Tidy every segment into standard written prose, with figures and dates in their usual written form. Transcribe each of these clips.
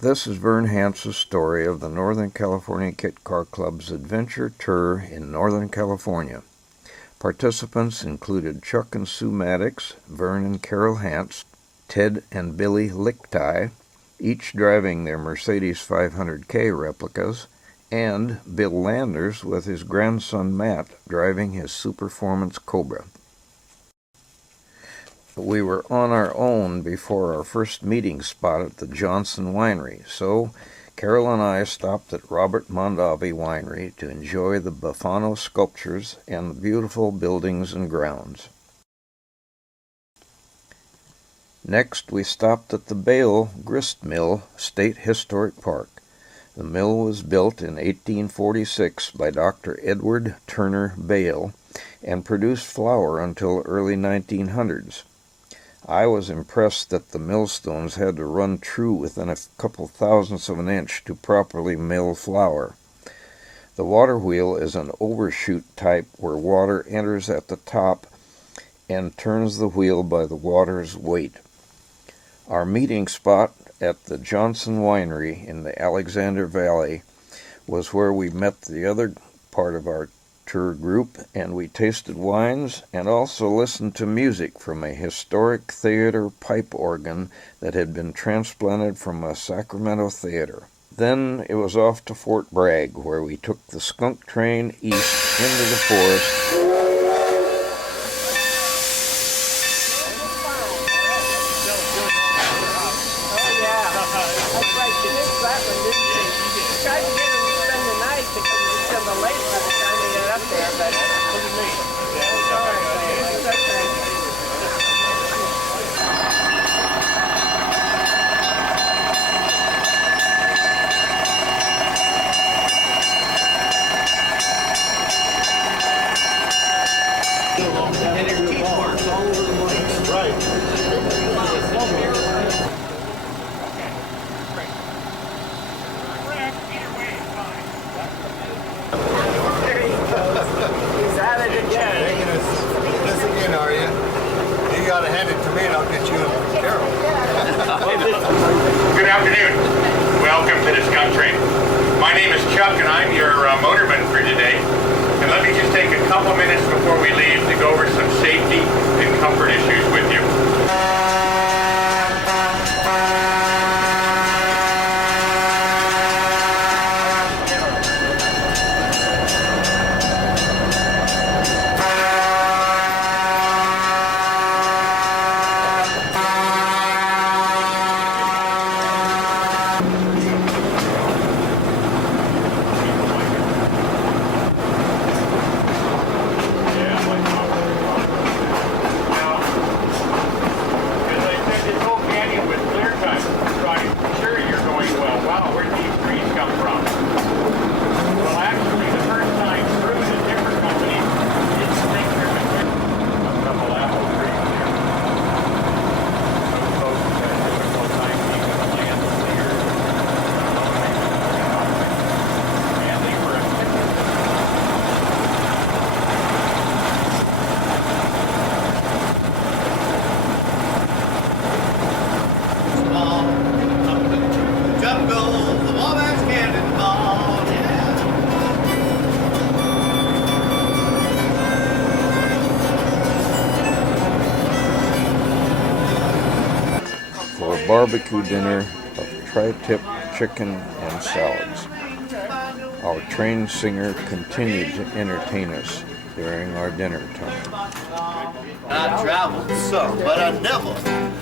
This is Vern Hance's story of the Northern California Kit Car Club's adventure tour in Northern California. Participants included Chuck and Sue Maddox, Vern and Carol Hance, Ted and Billy Lichtai, each driving their Mercedes 500K replicas, and Bill Landers with his grandson Matt driving his Superformance Cobra. We were on our own before our first meeting spot at the Johnson Winery, so Carol and I stopped at Robert Mondavi Winery to enjoy the Bufano sculptures and the beautiful buildings and grounds. Next, we stopped at the Bale Grist Mill State Historic Park. The mill was built in 1846 by Dr. Edward Turner Bale and produced flour until early 1900s. I was impressed that the millstones had to run true within a couple thousandths of an inch to properly mill flour. The water wheel is an overshoot type where water enters at the top and turns the wheel by the water's weight. Our meeting spot at the Johnson Winery in the Alexander Valley was where we met the other part of our tour group, and we tasted wines and also listened to music from a historic theater pipe organ that had been transplanted from a Sacramento theater. Then it was off to Fort Bragg, where we took the skunk train east into the forest. Good afternoon. Welcome to the Skunk Train. My name is Chuck and I'm your motorman for today. And let me just take a couple minutes before we leave to go over some safety and comfort issues with you. Barbecue dinner of tri-tip chicken and salads. Our train singer continued to entertain us during our dinner time. I traveled some, but I never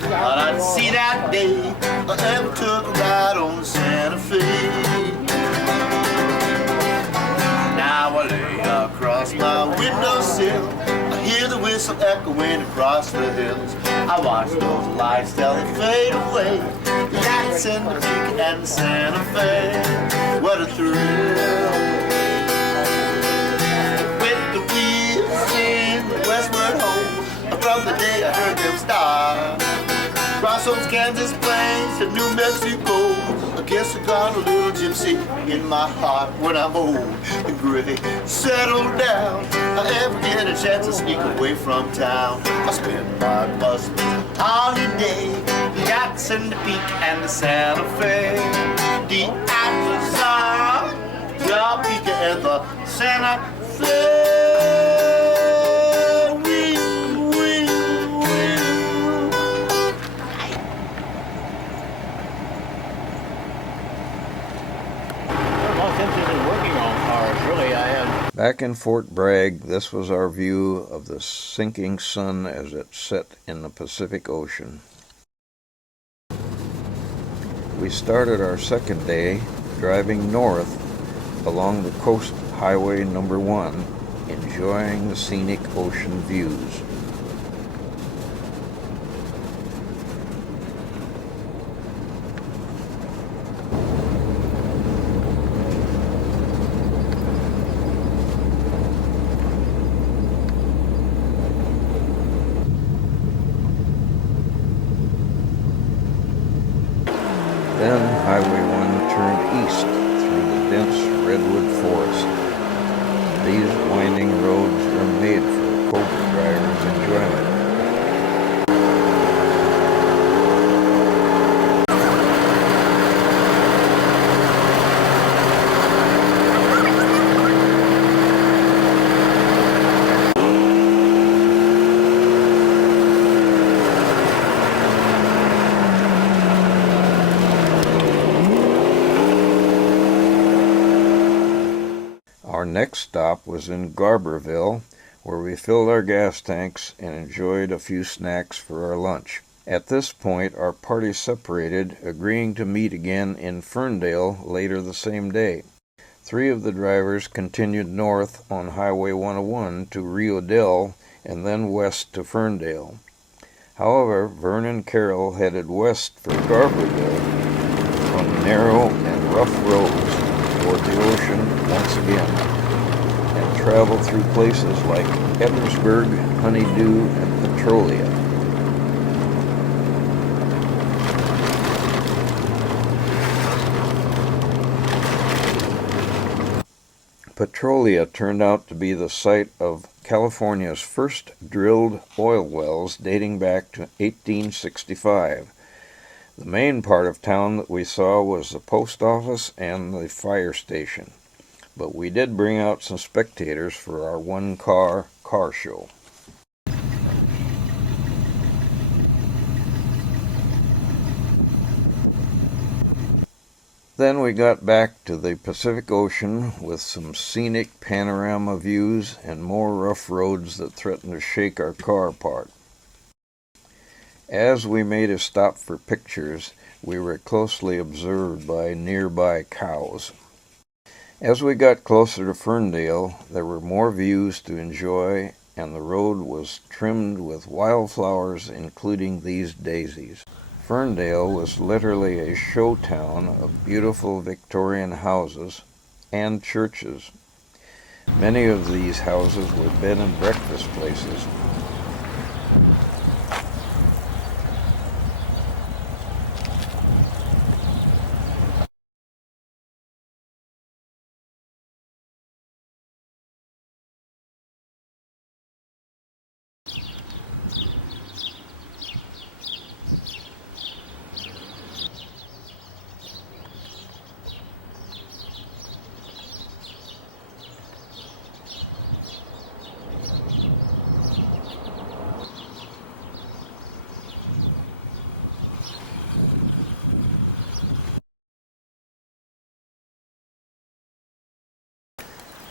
thought I'd see that day I ever took a ride on Santa Fe. Now I lay across my windowsill, I hear the whistle echoing across the hills. I watch those lights till they fade away, the lights in the Eureka and the Santa Fe. What a thrill! With the wheels in the westward home, from the day I heard them start. Cross those Kansas plains to New Mexico, I guess I got a little gypsy in my heart when I'm old and gray. Settle down, I ever get a chance to sneak away from town. I spend my bus holiday the yachts and the Peak and the Santa Fe, the Atlas, the Peak and the Santa Fe. Back in Fort Bragg, this was our view of the sinking sun as it set in the Pacific Ocean. We started our second day driving north along the Coast Highway number 1, enjoying the scenic ocean views. Then Highway 1 turned east through the dense redwood forest. These winding roads were made for Cobra drivers' enjoyment. Our next stop was in Garberville, where we filled our gas tanks and enjoyed a few snacks for our lunch. At this point, our party separated, agreeing to meet again in Ferndale later the same day. 3 of the drivers continued north on Highway 101 to Rio Dell and then west to Ferndale. However, Vern and Carol headed west for Garberville on narrow and rough roads toward the ocean once again, and traveled through places like Edwardsburg, Honeydew, and Petrolia. Petrolia turned out to be the site of California's first drilled oil wells dating back to 1865. The main part of town that we saw was the post office and the fire station, but we did bring out some spectators for our one-car car show. Then we got back to the Pacific Ocean with some scenic panorama views and more rough roads that threatened to shake our car apart. As we made a stop for pictures, we were closely observed by nearby cows. As we got closer to Ferndale, there were more views to enjoy, and the road was trimmed with wildflowers, including these daisies. Ferndale was literally a show town of beautiful Victorian houses and churches. Many of these houses were bed and breakfast places.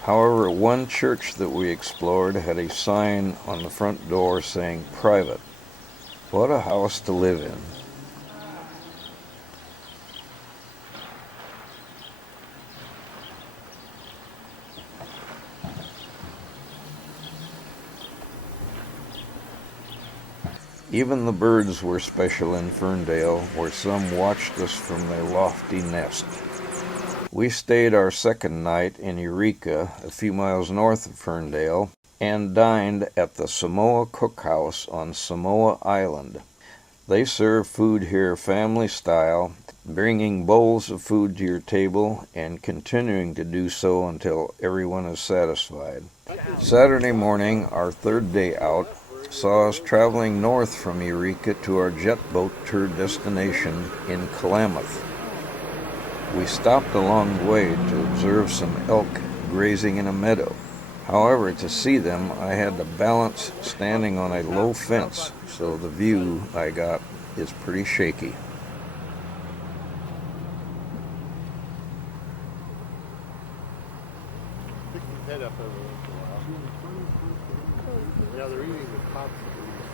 However, one church that we explored had a sign on the front door saying private. What a house to live in. Even the birds were special in Ferndale, where some watched us from their lofty nest. We stayed our second night in Eureka, a few miles north of Ferndale, and dined at the Samoa Cookhouse on Samoa Island. They serve food here family style, bringing bowls of food to your table and continuing to do so until everyone is satisfied. Saturday morning, our third day out, saw us traveling north from Eureka to our jet boat tour destination in Kalamath. We stopped along the way to observe some elk grazing in a meadow. However, to see them, I had to balance standing on a low fence, so the view I got is pretty shaky. Pick your head up every once in a while. Yeah, they're eating the tops of the leaves.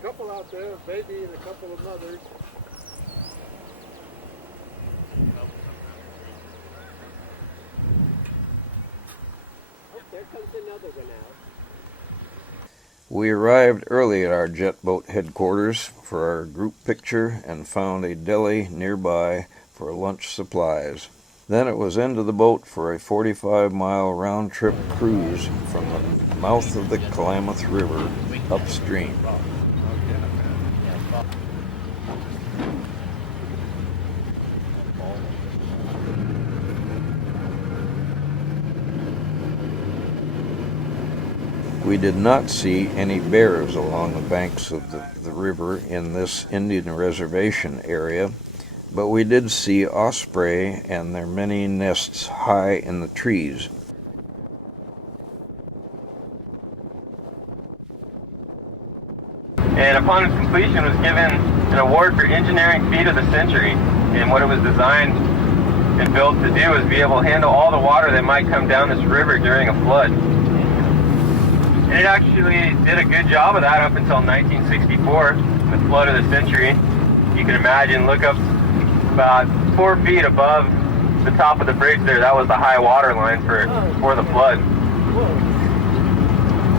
Couple out there, a baby and a couple of mothers. Oh, there comes another one out. We arrived early at our jet boat headquarters for our group picture and found a deli nearby for lunch supplies. Then it was into the boat for a 45-mile round-trip cruise from the mouth of the Kalamath River upstream. We did not see any bears along the banks of the river in this Indian reservation area, but we did see osprey and their many nests high in the trees. And upon its completion was given an award for engineering feat of the century. And what it was designed and built to do is be able to handle all the water that might come down this river during a flood. And it actually did a good job of that up until 1964, the flood of the century. You can imagine, look up about 4 feet above the top of the bridge there. That was the high water line for the flood.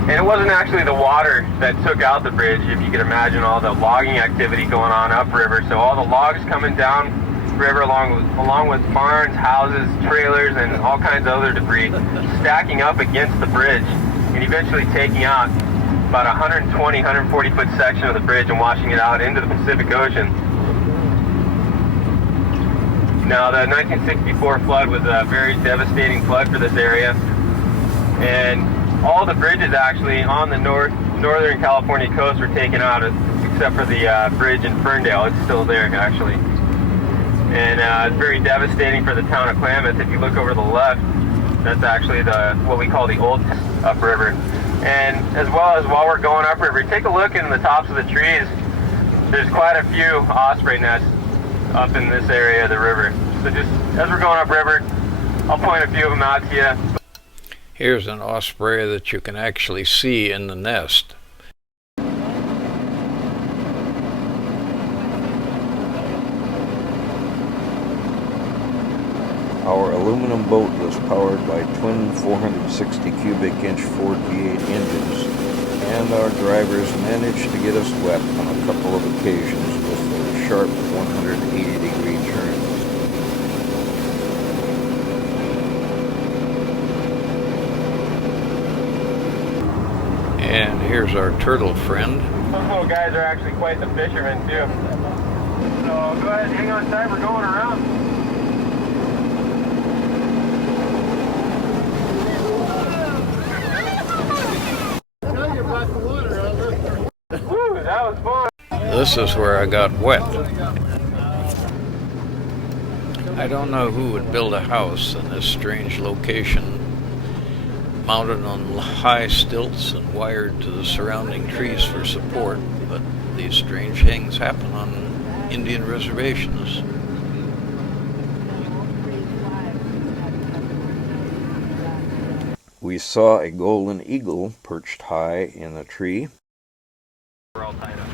And it wasn't actually the water that took out the bridge, if you could imagine all the logging activity going on upriver. So all the logs coming down river along with barns, houses, trailers, and all kinds of other debris stacking up against the bridge and eventually taking out about 120, 140 foot section of the bridge and washing it out into the Pacific Ocean. Now, the 1964 flood was a very devastating flood for this area, and all the bridges actually on the northern California coast were taken out, except for the bridge in Ferndale. It's still there, actually. And it's very devastating for the town of Klamath. If you look over to the left, that's actually what we call the old upriver. And as well as while we're going upriver, take a look in the tops of the trees. There's quite a few osprey nests up in this area of the river. So just as we're going upriver, I'll point a few of them out to you. Here's an osprey that you can actually see in the nest. Our aluminum boat was powered by twin 460 cubic inch Ford V8 engines, and our drivers managed to get us wet on a couple of occasions with their sharp 180-degree turns. And here's our turtle friend. Those little guys are actually quite the fishermen too. So go ahead, hang on tight, we're going around. Woo, that was fun. This is where I got wet. I don't know who would build a house in this strange location, mounted on high stilts and wired to the surrounding trees for support, but these strange things happen on Indian reservations. We saw a golden eagle perched high in a tree. We're all tied up.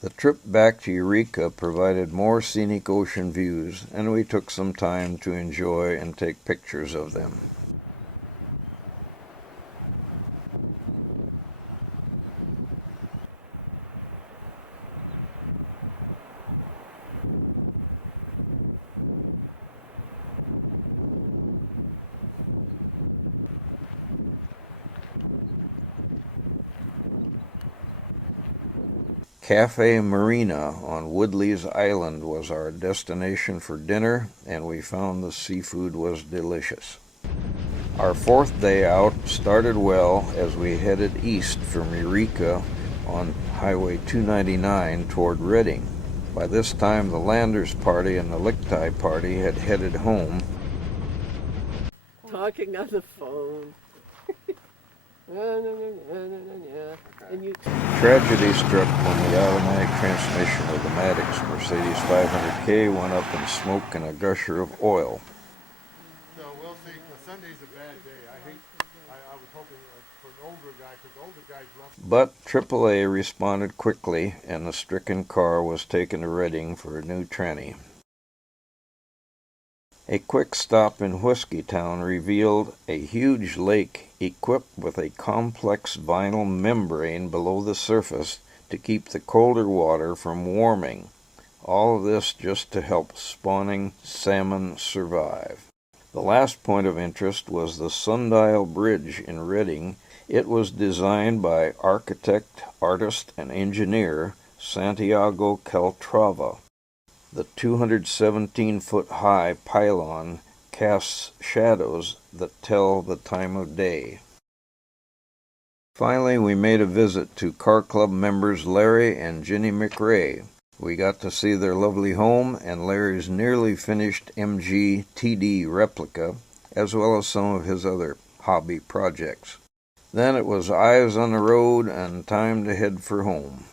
The trip back to Eureka provided more scenic ocean views, and we took some time to enjoy and take pictures of them. Cafe Marina on Woodley's Island was our destination for dinner, and we found the seafood was delicious. Our fourth day out started well as we headed east from Eureka on Highway 299 toward Redding. By this time, the Landers party and the Lichtai party had headed home. Talking on the phone. And you... Tragedy struck when the automatic transmission of the Maddox Mercedes 500K went up in smoke and a gusher of oil. So we'll see. Sunday's a bad day. I was hoping for an older guy, because older guys run. But AAA responded quickly, and the stricken car was taken to Redding for a new tranny. A quick stop in Whiskeytown revealed a huge lake equipped with a complex vinyl membrane below the surface to keep the colder water from warming. All of this just to help spawning salmon survive. The last point of interest was the Sundial Bridge in Redding. It was designed by architect, artist, and engineer Santiago Caltrava. The 217-foot-high pylon casts shadows that tell the time of day. Finally, we made a visit to Car Club members Larry and Ginny McRae. We got to see their lovely home and Larry's nearly finished MG TD replica, as well as some of his other hobby projects. Then it was eyes on the road and time to head for home.